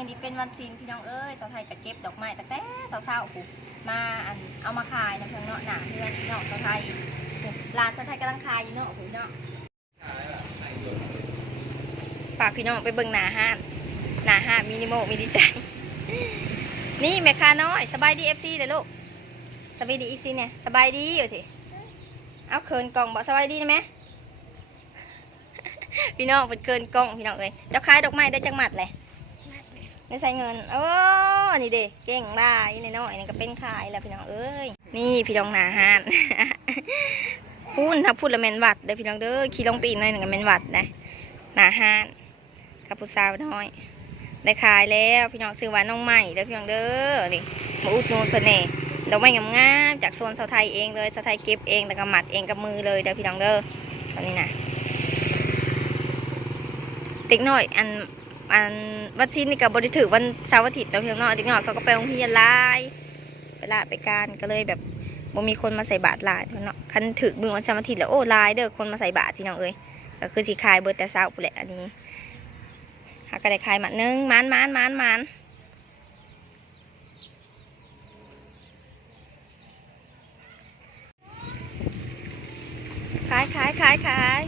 มื่อนี้เป็นวันศีลพี่น้องเอ้ยสาวไทยก็เก็บดอกไม้ตั้งแต่เช้าๆกูมาเอามาขายนะเพื่อนเนาะหนาเพื่อนพี่น้องสาวไทยร้านสาวไทยกำลังขายอยู่เนาะพี่น้องฝากพี่น้องไปเบิ่งหน้าห้านมินิโมมินิใจนี่แม่ค้าน้อยสบายดีFCเลยลูกสบายดีFCเนี่ยสบายดีอยู่สิเอาเคินกล่องบอกสบายดีนะแม่พี่น้องเป็นเกินกล้องพี่น้องเลยเจ้าขายดอกไม้ได้จังหมัดเลยได้ใส่เงินโอ้นี่เด็กเก่งได้นี่น้อยนี่ก็เป็นขายแล้วพี่น้องเอ้ยนี่พี่น้องหนาฮานพูดถ้าพูดละเมนวัดได้พี่น้องเด้อขี่ลงปีนหน่อยหนึ่งก็เมนวัดได้หนาฮานกับผู้สาวน้อยได้ขายแล้วพี่น้องซื้อว่าน้องใหม่เด้อพี่น้องเด้อนี่มาอุดหนุนเพิ่นเน่ดอกไม้งามๆจากโซนชาวไทยเองเลยชาวไทยเก็บเองแล้วก็หมัดเองกับมือเลยเด้อพี่น้องเด้อตอนนี้นะเด็กน้อยอันวันที่นี่กับบริถือวันเสาร์อาทิตย์เราเพียงน้อยเด็กน้อยเขาก็ไปโรงเรียนไล่ไปลาไปการก็เลยแบบบ่มีคนมาใส่บาตรลายเนาะคันถือมือวันเสาร์อาทิตย์แล้วโอ้ลายเด้อคนมาใส่บาตรพี่น้องเอ้ยก็คือสีขายเบิร์แต่เช้าปุ๊บแหละอันนี้หากระไดขายหมัดนึงมันขาย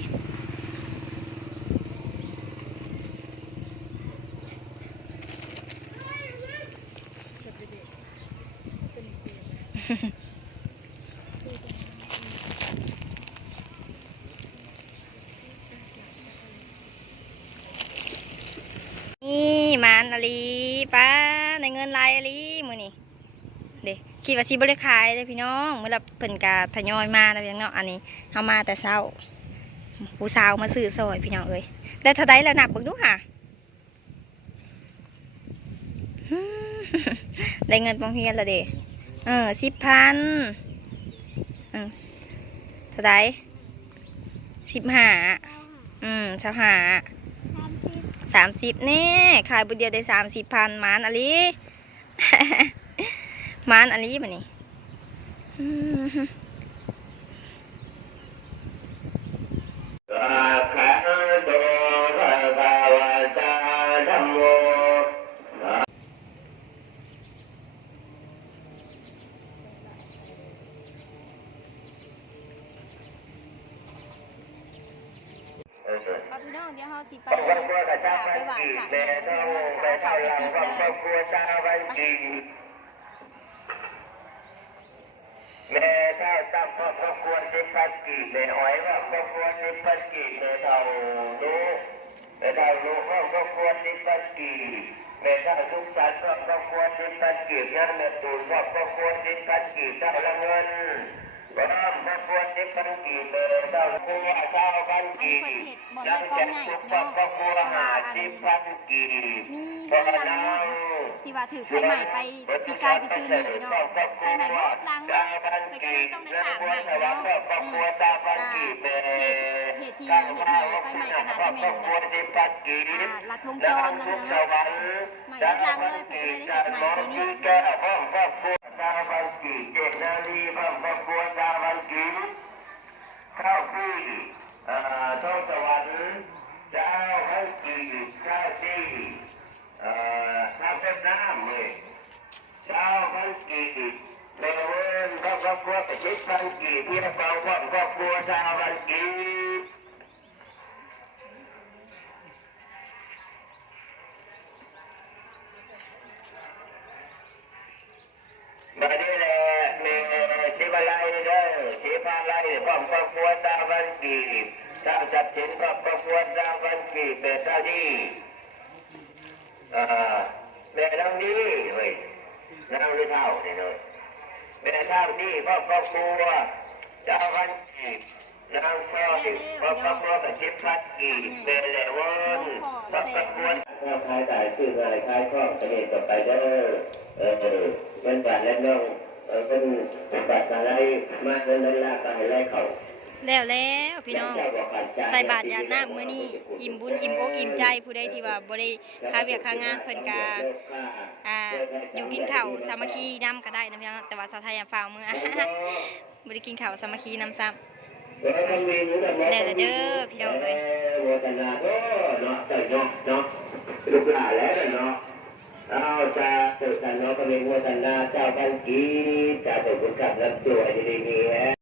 นี่มันอลีป้าในเงินลายอลีมือนี่เด็กคิดว่าซีบริขายเลยพี่น้องเมื่อเราเพิ่นกาทยอยมาแล้วพี่น้องอันนี้เขามาแต่เช้าผู้สาวมาซื้อซอยพี่น้องเอ้ยได้เท่าไดแล้วนับเบิ่งดูค่ะได้เงินปองเฮียนแล้วเด้10,000เท่าได1530นี่ขายบุญเดียวได้30,000มันอลีมันอลีมานี่พี่น้องเดี๋ยวเขาสิไปกราบไปไหว้พระเนี่ยเพื่อนเราจะเอาเขาไปติดเลยแม่เท่าตั้งครอบครัว10,000 กีบแม่หอยว่าครอบครัว10,000 กีบแม่เท่าลูกครอบครัว10,000 กีบแม่เท่าทุกสารครอบครัว10,000 กีบนั่นแม่ตูนครอบครัว10,000 กีบเท่าละเงินบ้านครอบครัว10,000 กีบแม่เท่าครัว20,000 กีบยังแจกทุกครอบครัว50,000 กีบเพราะนั้นที่ว่าถือไฟใหม่ไปปีกายไปซื้อนี่เนาะไฟใหม่หมดลังเลยเพื่อก็เลยต้องได้สร้างใหม่เนาะเหตุที่ไฟใหม่ขนาดที่เมนแบบลัดวงจรนะเนาะใหม่ทุกลังเลยเพื่อก็เลยได้เหตุใหม่ปีนี้เข้าพี่ท้องสวรรค์เจ้าให้กี่เจ้าที่น้ำเต็มน้ำเลยเจ้าให้กี่ในเวรครอบครัวแต่คิดพันกี่เพื่อฟังครอบครัวชาวพันกี่มาดีแหละมีสิบอะไรเด้อ10,000ครอบครัวชาวพันกี่ทำจับสินครอบครัวชาวพันกี่เป็นเท่านี้แม่น้องนี้เฮ้ยน้องหรือเท่าเนี่ยเลยแม่เท่านี้ครอบครัวชาวพันกี่น้องซอยครอบครัวกับ10,000 กี่แม่แหละวนครอบครัวถ้าใครจ่ายชื่ออะไรใครครอบประเทศต่อไปเด้อเป็นบาทและน้องเป็นบาทอะไรมาเดินลากไปให้ไล่เขาแล้วพี่น้องใส่บาตรญาตินาคมื้อนี้อิ่มบุญอิ่มอกอิ่มใจผู้ใดที่ว่าบ่ได้ค่าเวียกค่างานเพิ่นก็อยู่กินข้าวสามัคคีนำก็ได้นะพี่น้องแต่ว่าชาวไทยฝากมือบ่ได้กินข้าวสามัคคีนำซ้ำแล้วเด้อพี่น้องเอ้ย เนาะลูกหลานแล้วเนาะ ซาตุสันโนกเวงวัฒนาเจ้าพันกีจ่าตุคุณขับรับตัวดีๆฮะ